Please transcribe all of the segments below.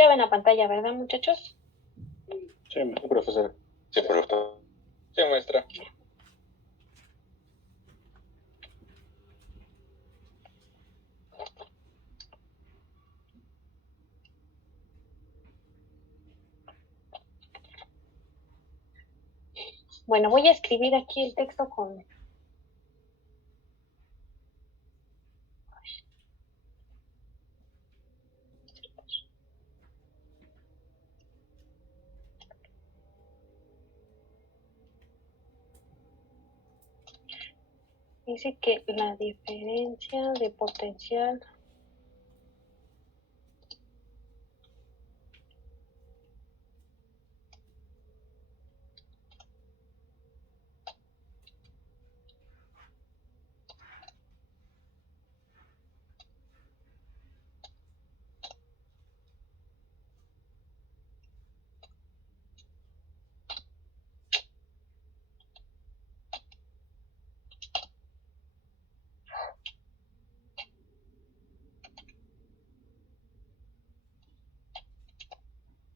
Ya ven la pantalla, ¿verdad, muchachos? Sí, profesor. Sí, profesor. Sí, maestra. Bueno, voy a escribir aquí el texto con... Dice que la diferencia de potencial...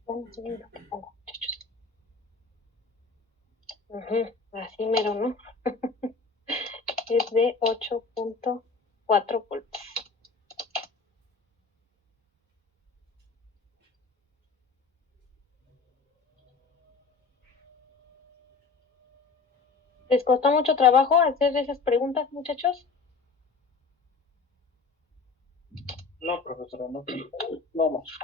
Vamos a ver lo que pongo, muchachos. Así mero, ¿no? Es de 8.4 volts. ¿Les costó mucho trabajo hacer esas preguntas, muchachos? No, profesora, no. Vamos.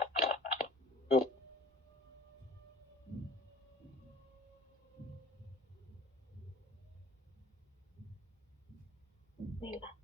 Venga.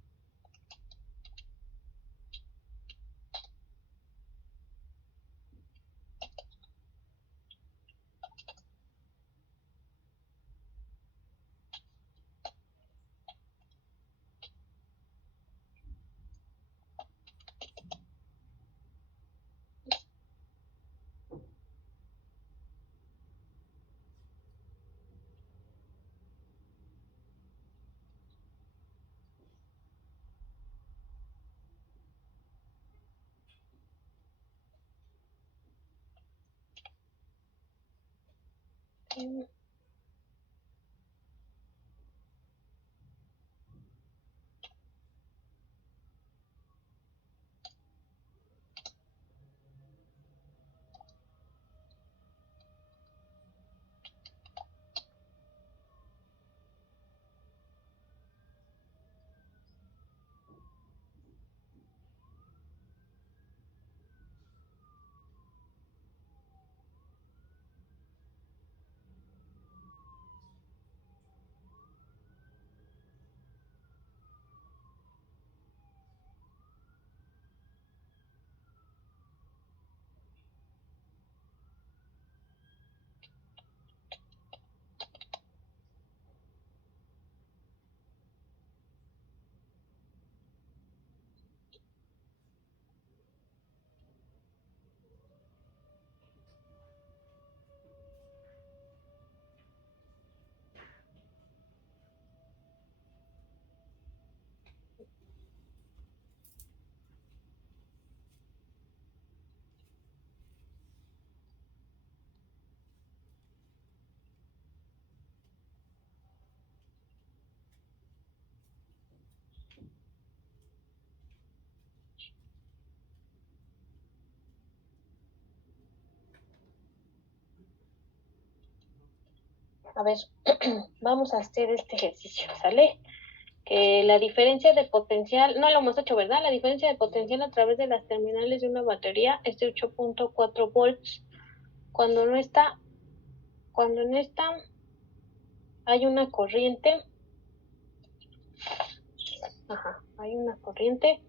A ver, vamos a hacer este ejercicio, ¿sale? Que la diferencia de potencial, no lo hemos hecho, ¿verdad? La diferencia de potencial a través de las terminales de una batería es de 8.4 volts. Cuando en esta hay una corriente, hay una corriente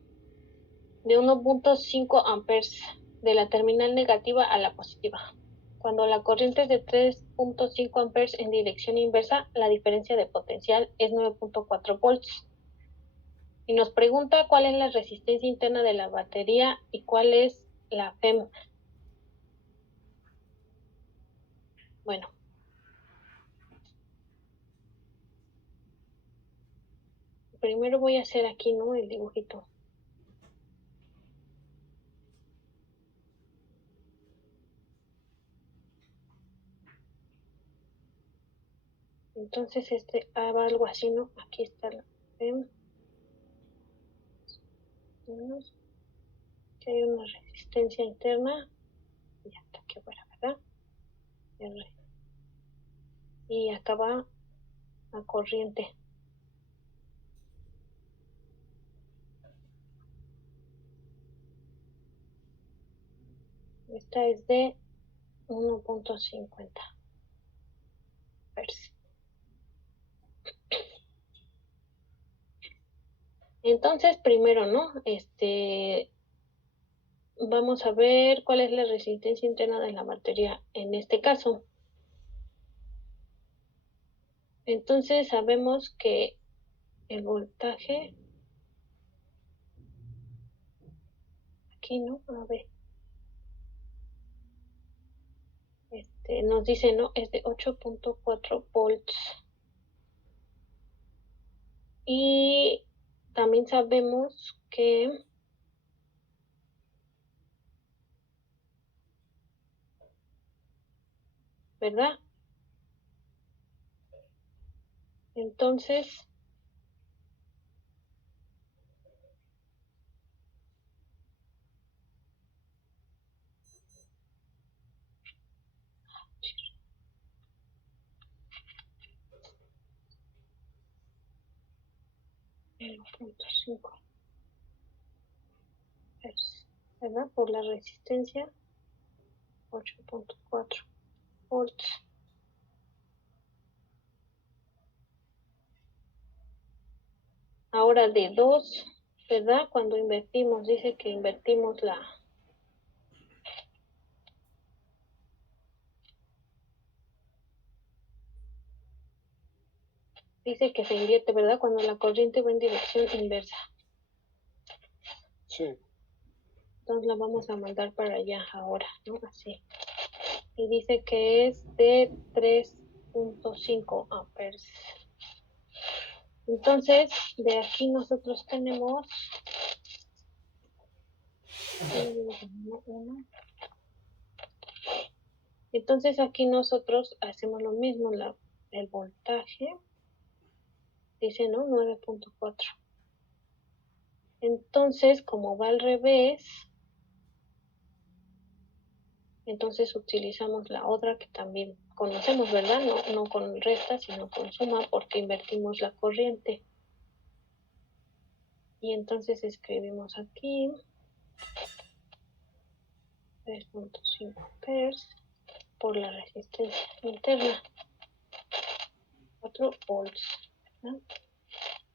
de 1.5 amperes de la terminal negativa a la positiva. Cuando la corriente es de 3.5 amperes en dirección inversa, la diferencia de potencial es 9.4 volts. Y nos pregunta cuál es la resistencia interna de la batería y cuál es la FEM. Bueno. Primero voy a hacer aquí, ¿no? El dibujito. Entonces va algo así, ¿no? Aquí está la FEM. Que hay una resistencia interna. Y hasta aquí afuera, ¿verdad? R. Y acá va la corriente. Esta es de 1.50 Hz. Entonces, primero, ¿no? Vamos a ver cuál es la resistencia interna de la batería en este caso. Entonces, sabemos que el voltaje, aquí, ¿no? A ver. Nos dice, ¿no? Es de 8.4 volts. Y también sabemos que ¿verdad? Entonces, el 1.5 Hz, ¿verdad? Por la resistencia 8.4 volts. Ahora de 2, ¿verdad? Cuando invertimos, dice que invertimos dice que se invierte, ¿verdad? Cuando la corriente va en dirección inversa. Sí. Entonces la vamos a mandar para allá ahora, ¿no? Así. Y dice que es de 3.5 amperes. Entonces, de aquí nosotros tenemos entonces aquí nosotros hacemos lo mismo, el voltaje dice, ¿no? 9.4. Entonces, como va al revés, entonces utilizamos la otra que también conocemos, ¿verdad? No con resta, sino con suma, porque invertimos la corriente. Y entonces escribimos aquí 3.5 amperes por la resistencia interna, 4 volts, ¿verdad?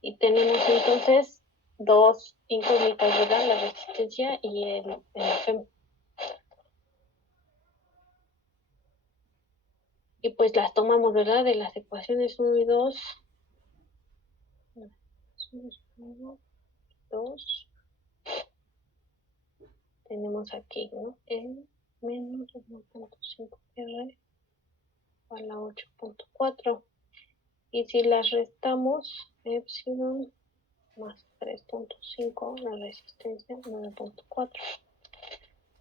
Y tenemos entonces dos incógnitas, ¿verdad? La resistencia y el FEM. Y pues las tomamos, ¿verdad? De las ecuaciones 1 y 2. 1, 2. Tenemos aquí, ¿no? El menos 1.5 R a la 8.4. Y si las restamos, epsilon más 3.5, la resistencia 9.4.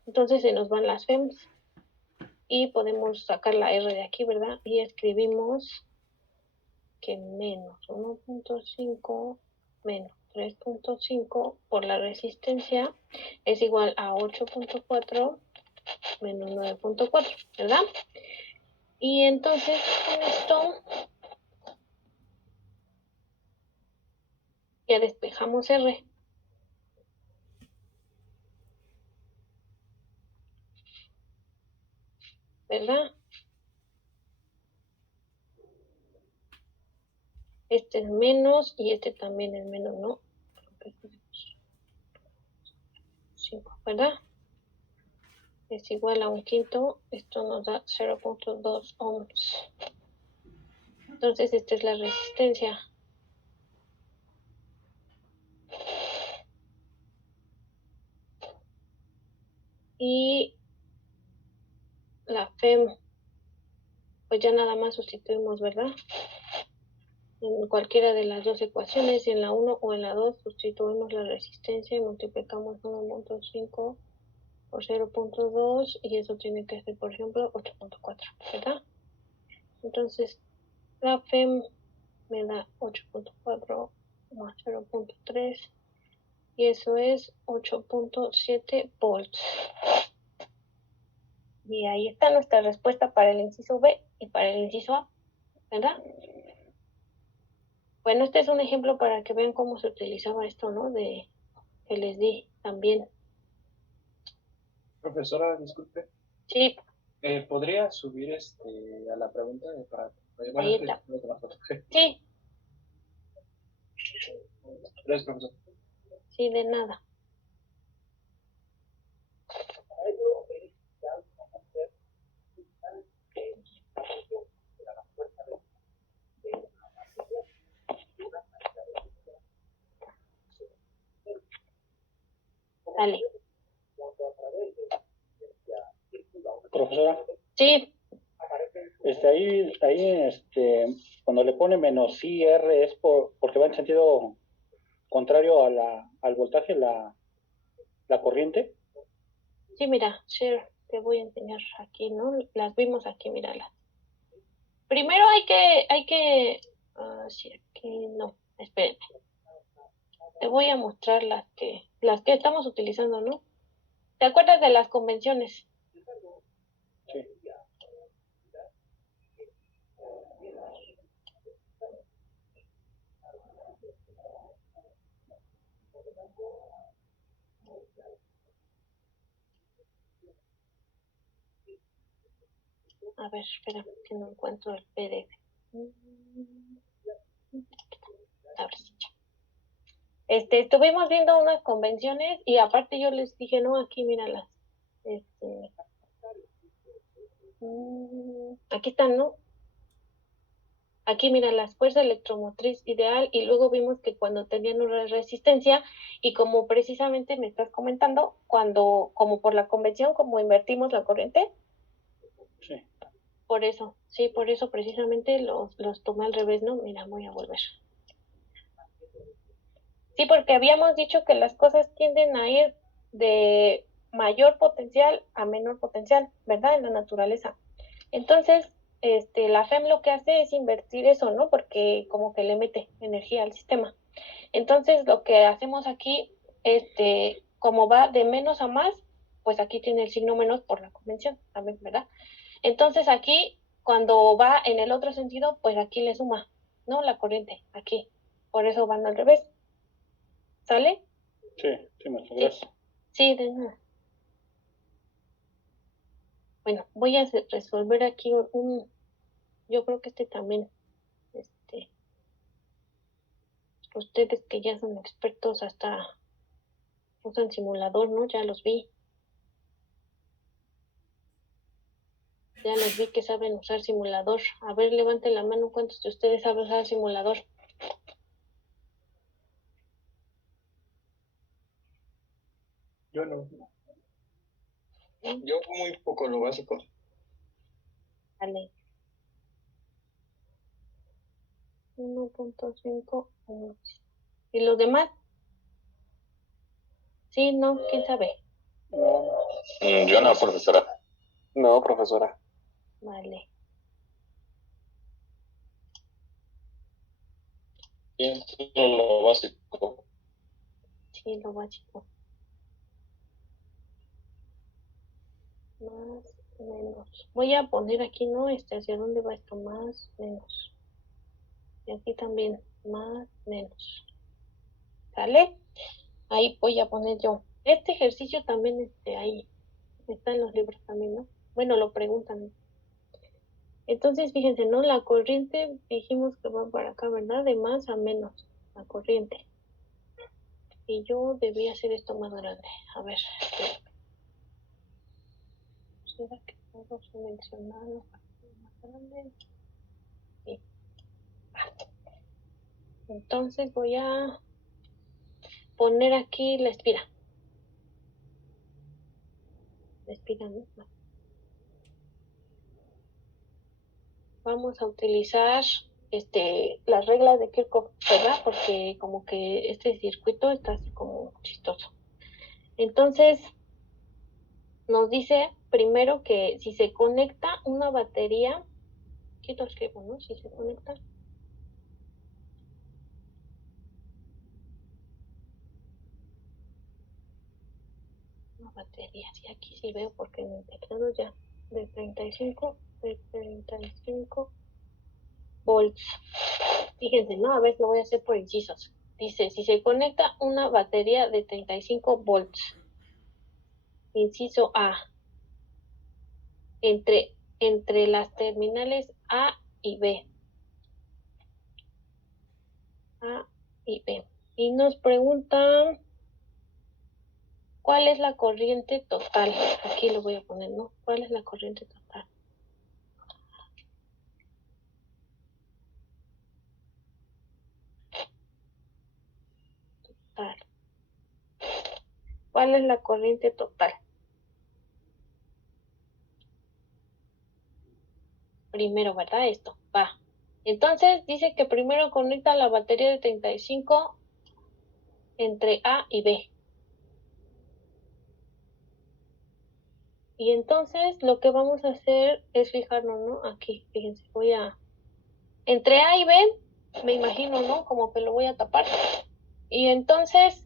Entonces se nos van las FEMs. Y podemos sacar la R de aquí, ¿verdad? Y escribimos que menos 1.5 menos 3.5 por la resistencia es igual a 8.4 menos 9.4, ¿verdad? Y entonces con esto ya despejamos R. ¿Verdad? Este es menos y este también es menos, ¿no? 5, ¿verdad? Es igual a un quinto, esto nos da 0.2 ohms. Entonces esta es la resistencia. Y la FEM, pues ya nada más sustituimos, ¿verdad? En cualquiera de las dos ecuaciones, en la 1 o en la 2, sustituimos la resistencia y multiplicamos 1.5 por 0.2 y eso tiene que ser, por ejemplo, 8.4, ¿verdad? Entonces, La FEM me da 8.4 más 0.3 y eso es 8.7 volts. Y ahí está nuestra respuesta para el inciso B y para el inciso A, ¿verdad? Bueno, este es un ejemplo para que vean cómo se utilizaba esto, ¿no? Que les di también. Profesora, disculpe. Sí, ¿Podría subir a la pregunta para... ahí está. Sí, Gracias, profesor. sí, de nada. Dale. Profesora, Sí, cuando le pone menos IR es porque va en sentido contrario al voltaje, la corriente. sí, mira, share, te voy a enseñar aquí, ¿no? Las vimos aquí, míralas. Primero sí, aquí no, espérenme. Te voy a mostrar las que estamos utilizando, ¿no? ¿Te acuerdas de las convenciones? Sí. A ver, espera, que no encuentro el PDF. Ahora sí. Estuvimos viendo unas convenciones y aparte yo les dije, no, aquí míralas. Aquí están, ¿no? Aquí mira las fuerzas electromotriz ideal y luego vimos que cuando tenían una resistencia y como precisamente me estás comentando, como por la convención, como invertimos la corriente, Sí. por eso precisamente los tomé al revés, ¿no? Mira, voy a volver. Sí, porque habíamos dicho que las cosas tienden a ir de mayor potencial a menor potencial, ¿verdad? En la naturaleza. Entonces, la FEM lo que hace es invertir eso, ¿no? Porque como que le mete energía al sistema. Entonces, lo que hacemos aquí, como va de menos a más, pues aquí tiene el signo menos por la convención, también, ¿verdad? Entonces, aquí, cuando va en el otro sentido, pues aquí le suma, ¿no? La corriente, aquí. Por eso van al revés. ¿Sale? Sí, muchas gracias. Sí, de nada. Bueno, voy a resolver aquí yo creo que también, ustedes que ya son expertos hasta usan simulador, ¿no? Ya los vi. Ya los vi que saben usar simulador. A ver, levanten la mano, ¿cuántos de ustedes saben usar simulador? Yo no. Yo muy poco, lo básico. Vale. 1.5. ¿Y los demás? Sí, no, ¿quién sabe? No. Yo no, profesora. No, profesora. Vale. Bien, solo lo básico. Sí, lo básico. Más, menos. Voy a poner aquí, ¿no? ¿Hacia dónde va esto? Más, menos. Y aquí también, más, menos. ¿Sale? Ahí voy a poner yo. Este ejercicio también, ahí está en los libros también, ¿no? Bueno, lo preguntan. Entonces, fíjense, ¿no? La corriente, dijimos que va para acá, ¿verdad? De más a menos, la corriente. Y yo debía hacer esto más grande. A ver, ¿será que puedo seleccionarlo más grande? Sí. Entonces voy a poner aquí la espira. La espira, ¿no? Vamos a utilizar las reglas de Kirchhoff, ¿verdad? Porque como que este circuito está así como chistoso. Entonces, nos dice primero que si se conecta una batería Aquí lo escribo, ¿no? Si se conecta. Una batería, sí, aquí sí veo porque en el teclado ya de 35 volts. Fíjense, ¿no? A ver, lo voy a hacer por incisos. Dice, si se conecta una batería de 35 volts, inciso A, entre las terminales A y B. A y B. Y nos preguntan, ¿cuál es la corriente total? Aquí lo voy a poner, ¿no? ¿Cuál es la corriente total? Total. ¿Cuál es la corriente total? Primero, ¿verdad? Esto, va. Entonces, dice que primero conecta la batería de 35 entre A y B. Y entonces, lo que vamos a hacer es fijarnos, ¿no? Aquí, fíjense, voy a... Entre A y B, me imagino, ¿no? Como que lo voy a tapar. Y entonces,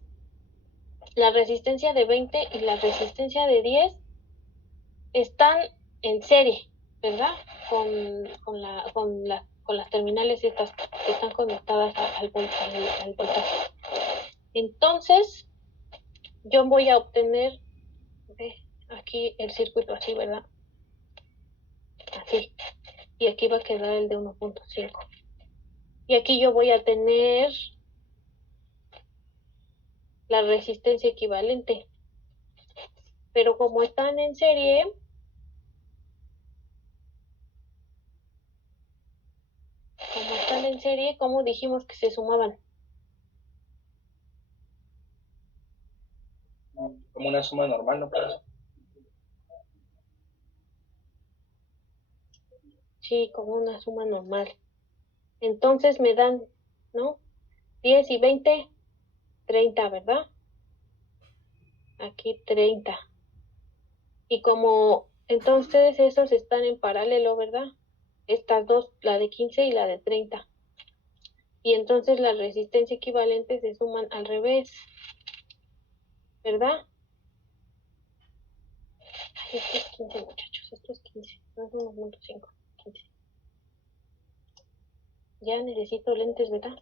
la resistencia de 20 y la resistencia de 10 están en serie, ¿verdad? Con las terminales estas que están conectadas al voltaje. Entonces, yo voy a obtener aquí el circuito así, ¿verdad? Así. Y aquí va a quedar el de 1.5. Y aquí yo voy a tener la resistencia equivalente. Pero como están en serie, ¿cómo dijimos que se sumaban? Como una suma normal, ¿no? Sí, como una suma normal. Entonces me dan, ¿no? 10 y 20, 30, ¿verdad? Aquí 30. Y como entonces esos están en paralelo, ¿verdad? Estas dos, la de 15 y la de 30. Y entonces la resistencia equivalente se suman al revés, ¿verdad? Ay, esto es 15, muchachos, esto es 15, no es 1.5, 15. Ya necesito lentes, ¿verdad?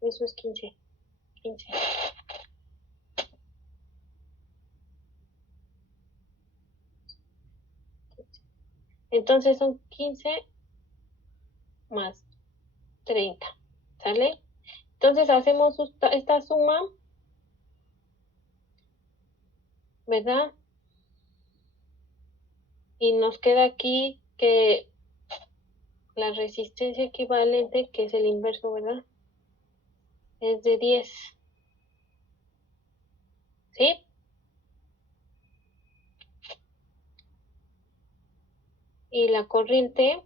Eso es 15, 15. Entonces son 15 más 30, ¿sale? Entonces hacemos esta suma, ¿verdad? Y nos queda aquí que la resistencia equivalente, que es el inverso, ¿verdad? Es de 10. ¿Sí? Y la corriente,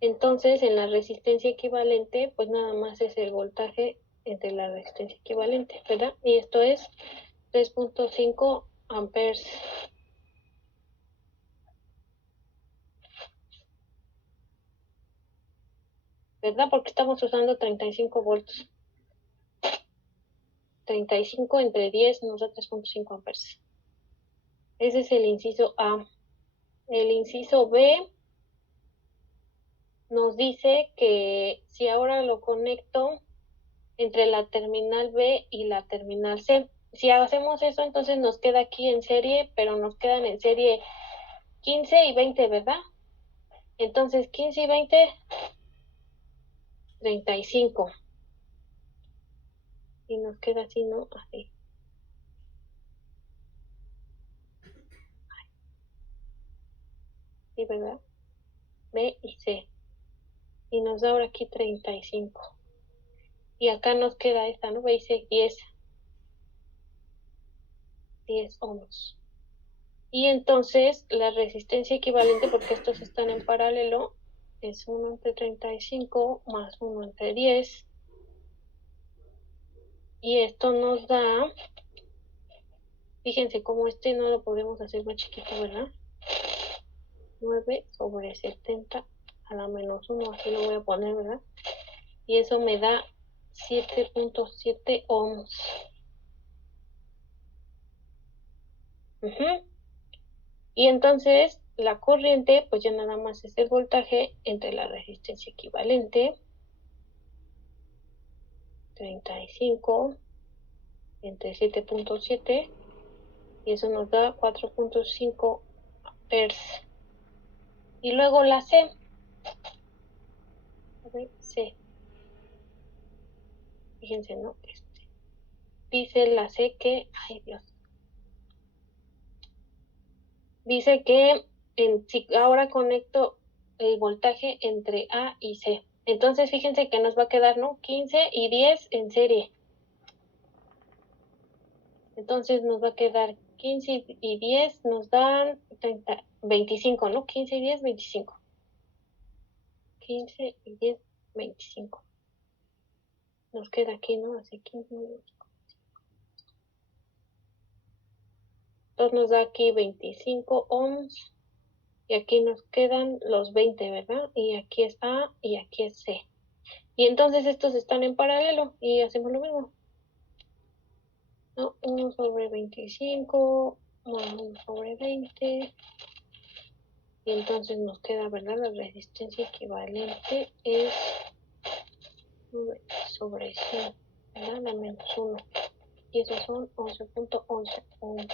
entonces en la resistencia equivalente, pues nada más es el voltaje entre la resistencia equivalente, ¿verdad? Y esto es 3.5 amperes. ¿Verdad? Porque estamos usando 35 volts. 35 entre 10 nos da 3.5 amperes. Ese es el inciso A. El inciso B nos dice que si ahora lo conecto entre la terminal B y la terminal C, si hacemos eso, entonces nos queda aquí en serie, pero nos quedan en serie 15 y 20, ¿verdad? Entonces 15 y 20, 35. Y nos queda así, ¿no? Así. Sí, ¿verdad? B y C. Y nos da ahora aquí 35. Y acá nos queda esta, ¿no? B y C, 10 ohms. Y entonces la resistencia equivalente, porque estos están en paralelo, es 1 entre 35 más 1 entre 10. Y esto nos da, fíjense cómo no lo podemos hacer más chiquito, ¿verdad? 9/70 a la menos 1, así lo voy a poner, ¿verdad? Y eso me da 7.7 ohms. Y entonces la corriente, pues ya nada más es el voltaje entre la resistencia equivalente, 35, entre 7.7, y eso nos da 4.5 amperes. Y luego la C. A ver, C. Fíjense, ¿no? Dice la C que, ay Dios, dice que si ahora conecto el voltaje entre A y C. Entonces fíjense que nos va a quedar, ¿no? 15 y 10 en serie. Entonces nos va a quedar 15 y 10 nos dan 25, ¿no? 15 y 10, 25. 15 y 10, 25. Nos queda aquí, ¿no? Así 15 minutos. Entonces nos da aquí 25 ohms. Y aquí nos quedan los 20, ¿verdad? Y aquí es A y aquí es C. Y entonces estos están en paralelo y hacemos lo mismo. ¿No? 1/25, 1/20. Y entonces nos queda, ¿verdad? La resistencia equivalente es 9/100, ¿verdad? La menos 1. Y esos son 11.11 ohms.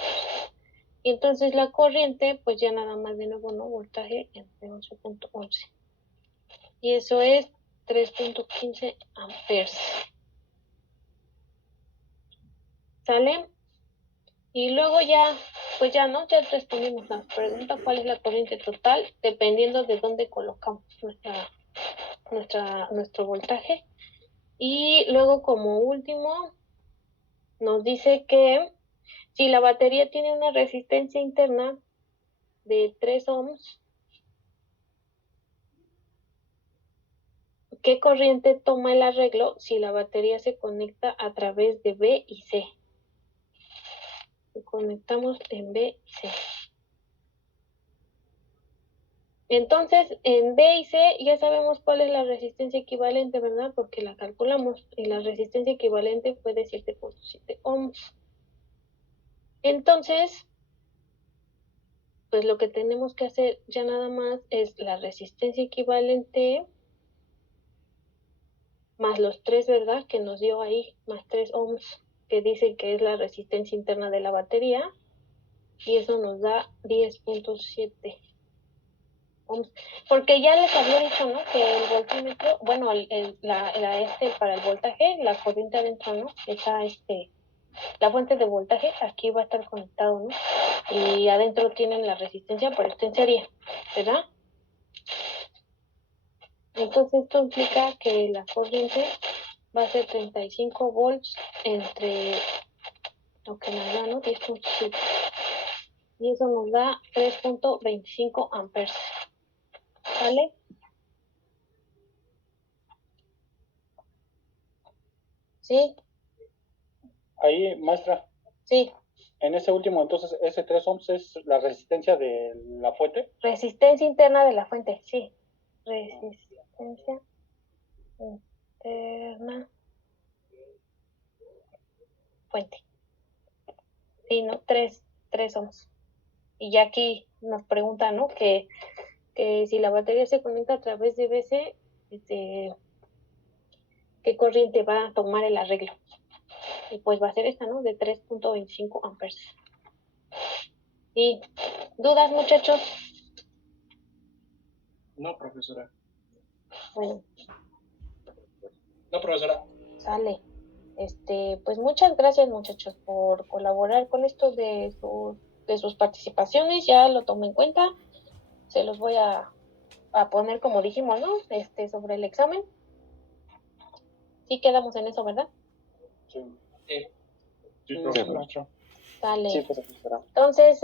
Y entonces la corriente, pues ya nada más de nuevo, ¿no? Voltaje entre 11.11. Y eso es 3.15 amperes. ¿Sale? Y luego ya, pues ya, ¿no? Ya respondimos la pregunta, ¿cuál es la corriente total? Dependiendo de dónde colocamos nuestro voltaje. Y luego, como último, nos dice que si la batería tiene una resistencia interna de 3 ohms, ¿qué corriente toma el arreglo si la batería se conecta a través de B y C? Conectamos en B y C. Entonces, en B y C ya sabemos cuál es la resistencia equivalente, ¿verdad? Porque la calculamos y la resistencia equivalente fue de 7.7 ohms. Entonces, pues lo que tenemos que hacer ya nada más es la resistencia equivalente más los 3, ¿verdad? Que nos dio ahí, más 3 ohms, que dice que es la resistencia interna de la batería. Y eso nos da 10.7 ohms. Porque ya les había dicho, ¿no? Que el voltímetro, bueno, para el voltaje, la corriente adentro, ¿no? Está la fuente de voltaje, aquí va a estar conectado, ¿no? Y adentro tienen la resistencia, pero está en serie, ¿verdad? Entonces esto implica que la corriente va a ser 35 volts entre lo que nos da, ¿no? 10.7. Y eso nos da 3.25 amperes. ¿Vale? ¿Sí? Ahí, maestra, Sí. en ese último, entonces, ese 3 ohms es la resistencia de la fuente. Resistencia interna de la fuente, sí. Resistencia interna fuente. Sí, ¿no? 3 ohms. Y ya aquí nos preguntan, ¿no? Que si la batería se conecta a través de BC, ¿qué corriente va a tomar el arreglo? Y pues va a ser esta, ¿no? De 3.25 amperes. ¿Y dudas, muchachos? No, profesora. Bueno. No, profesora. Sale. Pues muchas gracias, muchachos, por colaborar con esto de sus participaciones. Ya lo tomé en cuenta. Se los voy a poner como dijimos, ¿no? Sobre el examen. Sí quedamos en eso, ¿verdad? Sí. Sí, maestra. Sale. Sí, profesora. Entonces,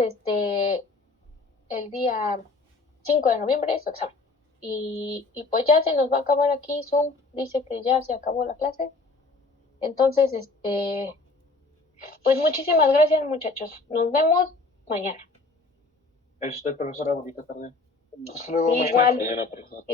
el día 5 de noviembre es su examen. Y pues ya se nos va a acabar aquí Zoom. Dice que ya se acabó la clase. Entonces, pues muchísimas gracias, muchachos. Nos vemos mañana. Es usted, profesora, bonita tarde. Hasta luego, maestra. Igual. Mañana, profesor.